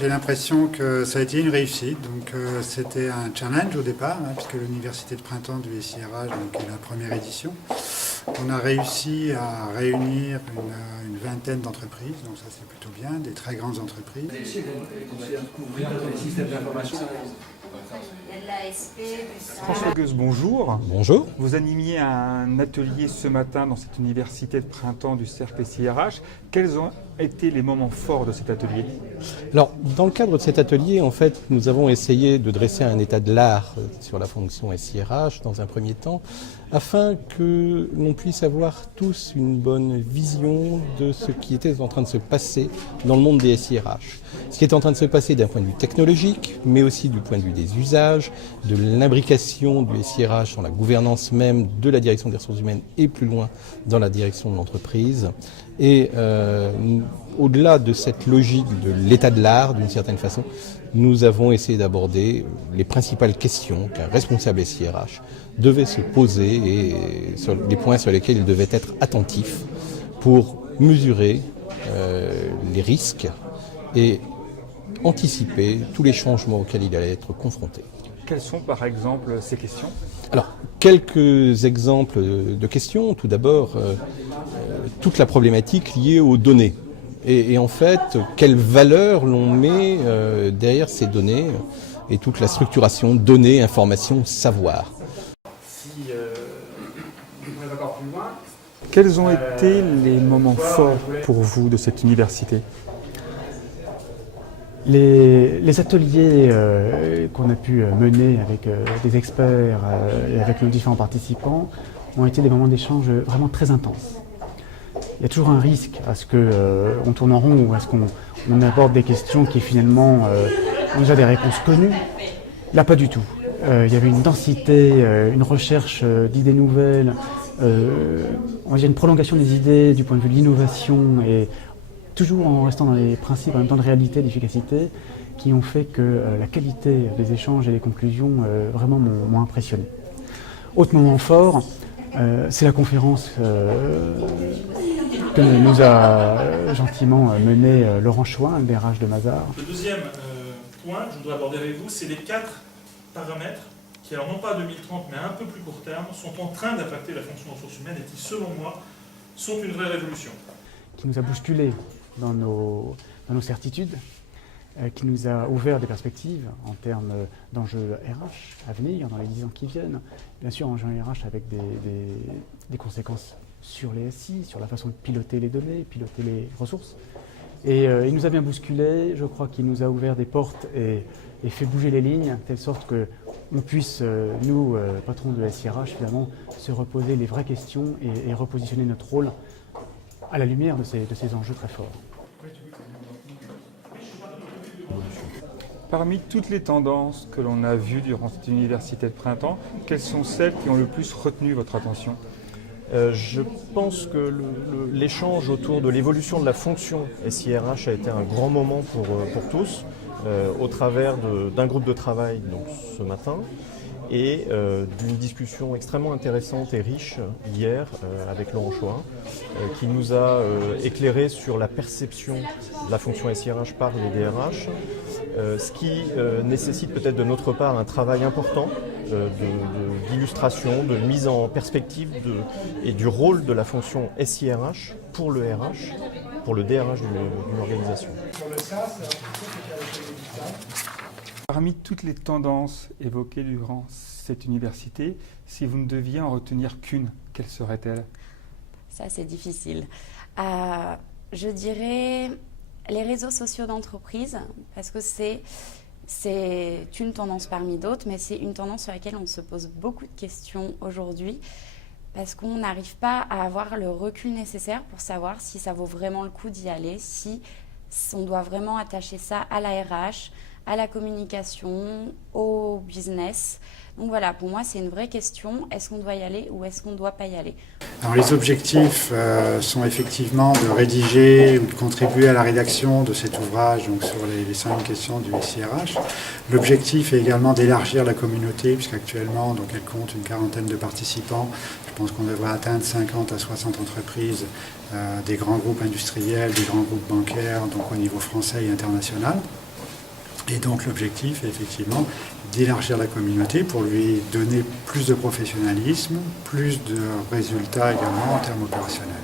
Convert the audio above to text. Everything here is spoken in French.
J'ai l'impression que ça a été une réussite. Donc c'était un challenge au départ, puisque l'université de printemps du SIRH est la première édition. On a réussi à réunir une vingtaine d'entreprises, donc ça c'est plutôt bien, des très grandes entreprises. François Gueuse, bonjour. Bonjour. Vous animiez un atelier ce matin dans cette université de printemps du CERP SIRH. Quels ont été les moments forts de cet atelier? Alors, dans le cadre de cet atelier, en fait, nous avons essayé de dresser un état de l'art sur la fonction SIRH dans un premier temps, afin que l'on puisse avoir tous une bonne vision de ce qui était en train de se passer dans le monde des SIRH. Ce qui est en train de se passer d'un point de vue technologique, mais aussi du point de vue des usages, de l'imbrication du SIRH dans la gouvernance même de la direction des ressources humaines et plus loin dans la direction de l'entreprise. Et au-delà de cette logique de l'état de l'art, d'une certaine façon, nous avons essayé d'aborder les principales questions qu'un responsable SIRH devait se poser et sur les points sur lesquels il devait être attentif pour mesurer les risques et anticiper tous les changements auxquels il allait être confronté. Quelles sont par exemple ces questions? Alors, quelques exemples de questions. Tout d'abord, toute la problématique liée aux données. Et en fait, quelle valeur l'on met derrière ces données et toute la structuration données, informations, savoir. Quels ont été les moments forts pour vous de cette université? Les ateliers qu'on a pu mener avec des experts et avec nos différents participants ont été des moments d'échange vraiment très intenses. Il y a toujours un risque à ce qu'on tourne en rond ou à ce qu'on aborde des questions qui finalement ont déjà des réponses connues. Là, pas du tout. Il y avait une densité, une recherche d'idées nouvelles, on va dire une prolongation des idées du point de vue de l'innovation et toujours en restant dans les principes en même temps de réalité, d'efficacité, qui ont fait que la qualité des échanges et des conclusions vraiment m'ont impressionné. Autre moment fort, c'est la conférence que nous a gentiment menée Laurent Chouin, le DRH de Mazars. Le deuxième point que je voudrais aborder avec vous, c'est les 4 paramètres qui, alors non pas à 2030, mais à un peu plus court terme, sont en train d'impacter la fonction des ressources humaines et qui, selon moi, sont une vraie révolution. Qui nous a bousculés dans nos certitudes, qui nous a ouvert des perspectives en termes d'enjeux RH à venir dans les 10 ans qui viennent. Bien sûr, enjeux RH avec des conséquences sur les SI, sur la façon de piloter les données, piloter les ressources. Et il nous a bien bousculés, je crois qu'il nous a ouvert des portes et fait bouger les lignes, de telle sorte qu'on puisse, nous, patrons de la SIRH, finalement, se reposer les vraies questions et repositionner notre rôle à la lumière de ces enjeux très forts. Parmi toutes les tendances que l'on a vues durant cette université de printemps, quelles sont celles qui ont le plus retenu votre attention? Je pense que l'échange autour de l'évolution de la fonction SIRH a été un grand moment pour tous, au travers d'un groupe de travail donc, ce matin, et d'une discussion extrêmement intéressante et riche hier avec Laurent Chouin, qui nous a éclairé sur la perception de la fonction SIRH par les DRH, ce qui nécessite peut-être de notre part un travail important d'illustration, de mise en perspective et du rôle de la fonction SIRH pour le RH, pour le DRH d'une organisation. Parmi toutes les tendances évoquées durant cette université, si vous ne deviez en retenir qu'une, quelle serait-elle? Ça, c'est difficile. Je dirais les réseaux sociaux d'entreprise, parce que c'est une tendance parmi d'autres, mais c'est une tendance sur laquelle on se pose beaucoup de questions aujourd'hui, parce qu'on n'arrive pas à avoir le recul nécessaire pour savoir si ça vaut vraiment le coup d'y aller, si on doit vraiment attacher ça à la RH, à la communication, au business. Donc voilà, pour moi, c'est une vraie question. Est-ce qu'on doit y aller ou est-ce qu'on ne doit pas y aller? Alors, les objectifs sont effectivement de rédiger ou de contribuer à la rédaction de cet ouvrage donc sur les 5 questions du SIRH. L'objectif est également d'élargir la communauté, puisqu'actuellement donc, elle compte une quarantaine de participants. Je pense qu'on devrait atteindre 50 à 60 entreprises, des grands groupes industriels, des grands groupes bancaires, donc au niveau français et international. Et donc l'objectif est effectivement d'élargir la communauté pour lui donner plus de professionnalisme, plus de résultats également en termes opérationnels.